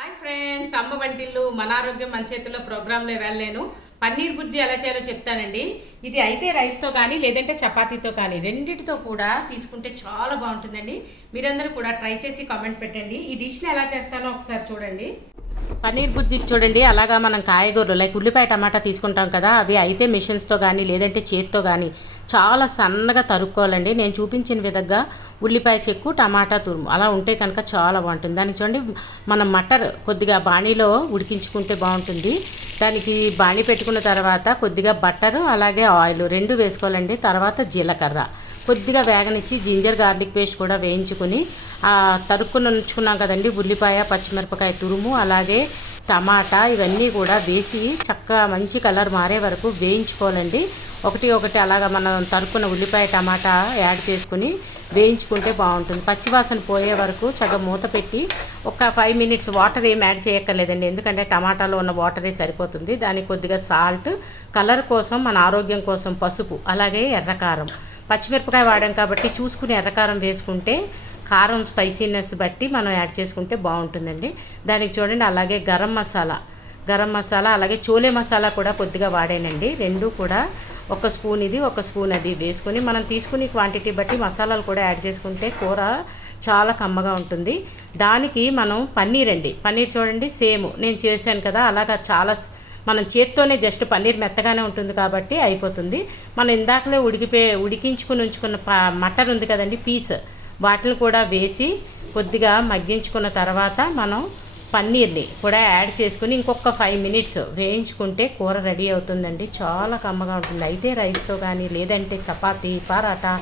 Hi friends, అమ్మ వంటిల్లు మన ఆరోగ్యం మన చేతిలో ప్రోగ్రాంలో వెళ్ళలేను. పన్నీర్ బుర్జీ ఎలా చేయాలో చెప్తానండి. ఇది అయితే రైస్తో కానీ లేదంటే చపాతీతో కానీ రెండింటితో కూడా తీసుకుంటే చాలా బాగుంటుందండి. మీరందరూ కూడా ట్రై చేసి కామెంట్ పెట్టండి. ఈ డిష్ని ఎలా చేస్తానో ఒకసారి చూడండి. పన్నీర్ బుర్జీ చూడండి, అలాగా మనం కాయగూరలు లైక్ ఉల్లిపాయ టమాటా తీసుకుంటాం కదా, అవి అయితే మిషన్స్తో కానీ లేదంటే చేతితో కానీ చాలా సన్నగా తరుక్కోవాలండి. నేను చూపించిన విధంగా ఉల్లిపాయ చెక్కు టమాటా తురుము అలా ఉంటే కనుక చాలా బాగుంటుంది. దానికి చూడండి, మనం మటర్ కొద్దిగా బాణీలో ఉడికించుకుంటే బాగుంటుంది. దానికి బాణీ పెట్టుకున్న తర్వాత కొద్దిగా బట్టరు అలాగే ఆయిల్ రెండు వేసుకోవాలండి. తర్వాత జీలకర్ర కొద్దిగా వేగనిచ్చి జింజర్ గార్లిక్ పేస్ట్ కూడా వేయించుకుని తరుక్కుని ఉంచుకున్నాం కదండి, ఉల్లిపాయ పచ్చిమిరపకాయ తురుము అలాగే టమాటా ఇవన్నీ కూడా వేసి చక్కగా మంచి కలర్ మారే వరకు వేయించుకోవాలండి. ఒకటి ఒకటి అలాగా మనం తరుక్కున్న ఉల్లిపాయ టమాటా యాడ్ చేసుకుని వేయించుకుంటే బాగుంటుంది. పచ్చివాసన పోయే వరకు చక్కగా మూత పెట్టి ఒక 5 మినిట్స్ వాటర్ ఏం యాడ్ చేయక్కర్లేదండి, ఎందుకంటే టమాటాలో ఉన్న వాటరే సరిపోతుంది. దానికి కొద్దిగా సాల్ట్, కలర్ కోసం మన ఆరోగ్యం కోసం పసుపు అలాగే ఎర్రకారం, పచ్చిమిరపకాయ వాడాం కాబట్టి చూసుకుని ఎర్రకారం వేసుకుంటే కారం స్పైసీనెస్ బట్టి మనం యాడ్ చేసుకుంటే బాగుంటుందండి. దానికి చూడండి, అలాగే గరం మసాలా అలాగే చోలే మసాలా కూడా కొద్దిగా వాడానండి. రెండు కూడా ఒక స్పూన్ ఇది ఒక స్పూన్ అది వేసుకొని మనం తీసుకునే క్వాంటిటీ బట్టి మసాలాలు కూడా యాడ్ చేసుకుంటే కూర చాలా కమ్మగా ఉంటుంది. దానికి మనం పన్నీర్ చూడండి, సేమ్ నేను చేశాను కదా అలాగా చాలా మనం చేత్తోనే జస్ట్ పన్నీర్ మెత్తగానే ఉంటుంది కాబట్టి అయిపోతుంది. మనం ఇందాకలే ఉడికించుకుని ఉంచుకున్న మటర్ ఉంది కదండి పీస్, వాటిని కూడా వేసి కొద్దిగా మగ్గించుకున్న తర్వాత మనం పన్నీర్ని కూడా యాడ్ చేసుకుని ఇంకొక 5 మినిట్స్ వేయించుకుంటే కూర రెడీ అవుతుందండి. చాలా కమ్మగా ఉంటుంది. అయితే రైస్తో కానీ లేదంటే చపాతీ పరాటా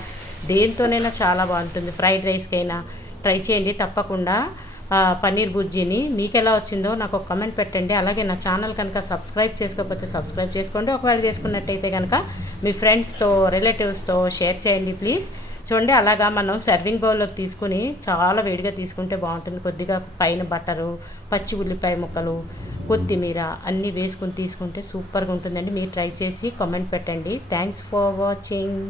దేంతోనైనా చాలా బాగుంటుంది. ఫ్రైడ్ రైస్కైనా ట్రై చేయండి తప్పకుండా. పన్నీర్ బుర్జీని మీకు ఎలా వచ్చిందో నాకు ఒక కమెంట్ పెట్టండి. అలాగే నా ఛానల్ కనుక సబ్స్క్రైబ్ చేసుకోకపోతే సబ్స్క్రైబ్ చేసుకోండి. ఒకవేళ చేసుకున్నట్టయితే కనుక మీ ఫ్రెండ్స్తో రిలేటివ్స్తో షేర్ చేయండి ప్లీజ్. చూడండి, అలాగా మనం సర్వింగ్ బౌల్లోకి తీసుకుని చాలా వేడిగా తీసుకుంటే బాగుంటుంది. కొద్దిగా పైన బట్టరు, పచ్చి ఉల్లిపాయ ముక్కలు, కొత్తిమీర అన్నీ వేసుకుని తీసుకుంటే సూపర్గా ఉంటుందండి. మీరు ట్రై చేసి కామెంట్ పెట్టండి. Thanks for watching.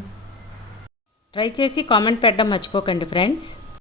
ట్రై చేసి కామెంట్ పెట్టడం మర్చిపోకండి ఫ్రెండ్స్.